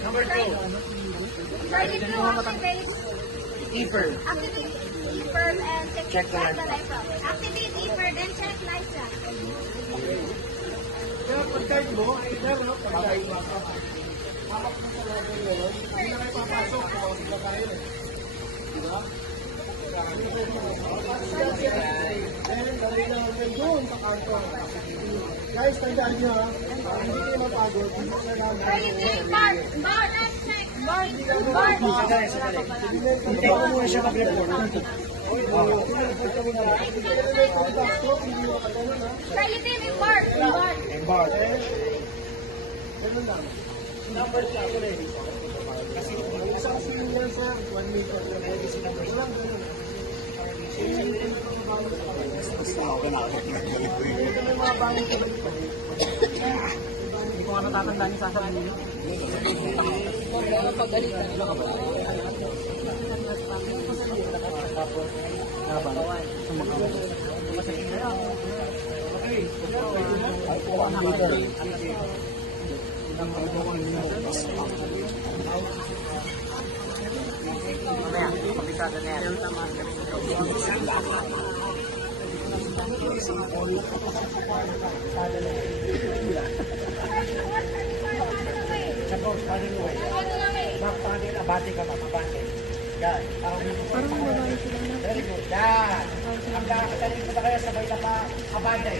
Number 2. Charlie Blue, activate. Efer. Activate Efer and check the life route. Activate Efer, then check life route. Kaya pag-card mo, either, no? Pag-card mo. Hawak mo sa level yun. Hindi na kayo papasok kung sila tayo eh. Diba? Then, dali lang kayo doon sa kanto. Guys, tandaan nyo ha. Hindi kayo mapagod. Hindi kayo lang. Bar! Hindi ko muna siya mag-report. Charlie Blue, embark! Embark. Ganun lang. Number siya ako rin. Kasi isang sino yan sa 1 meter. Pwede si number siya. Ganun. Gusto ako na ako. Hindi ko nga natatandaan yung sasabihin niyo. Pagalitan. Pabisada na yan. Abante ka ba? Abante. Yan. Parang babae sila na. Very good. Yan. Ang kakataling ko na kaya sabay na pa. Abante.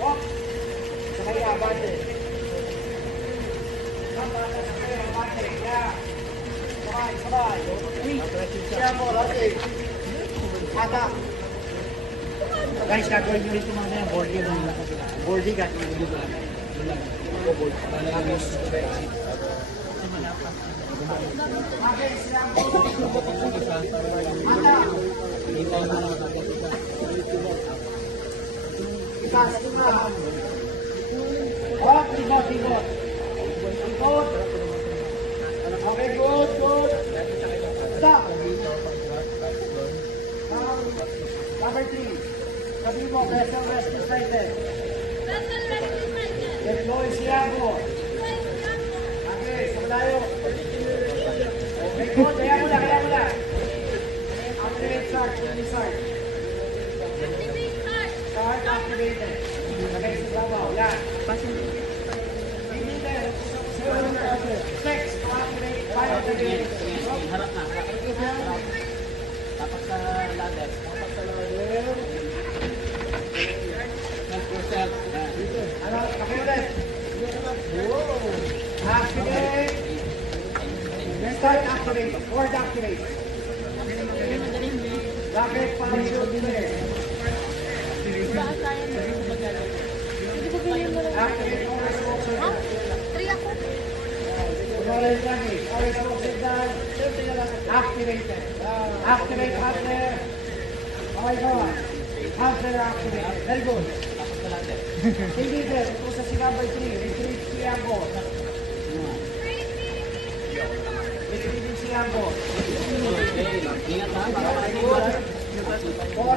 Walk. Sabay na abante. Abante na kayo. Abante. Yan. Sabay. Siya mo. Lati. Atak. Guys, gagawin nyo rin mga yan. Boarding. Boarding at okay, good. Stop. Number 3. Sabi mo, vessel rescue sighted. Deploy Siago. Okay, sumulayo. Okay, good. Kaya mo na. Activate start. Start activated. Okay, susabaw. Yan. Next, activate. Fire activate. harap na. Dapat sa ladder. Ano? Pakiulit. Activate. Start activate. Board activate. Rocket parachute clear. Activate forward smoke signal. 3 ako. Forward traffic. Forward smoke signal. Activated. Activate Hustler. Okay, go on. Hustler activated. Very good. Hindi din. Ito sa si number 3. Retreat Siago. Retreating Siago. 4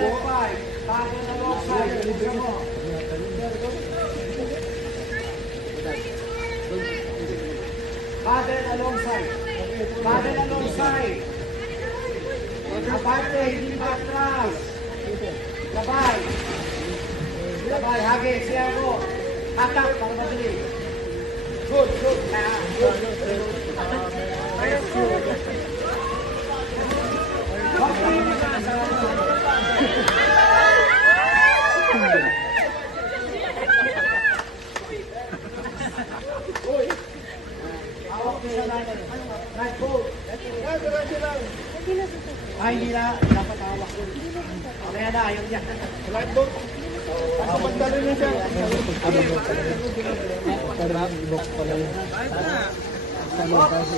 and 5. Bago na long side. Libro mo. Paddle alongside. Paddle alongside. Abante, hindi pa atras. Sabay. Sabay, hagi, Siago. Atak, para madali. Good. Ay, hindi na. Dapat hawak ko. Kaya na, ayaw niya. Wala doon. Ang pagdalo niya siya. Parang ibok pala yun. Sa loob kasi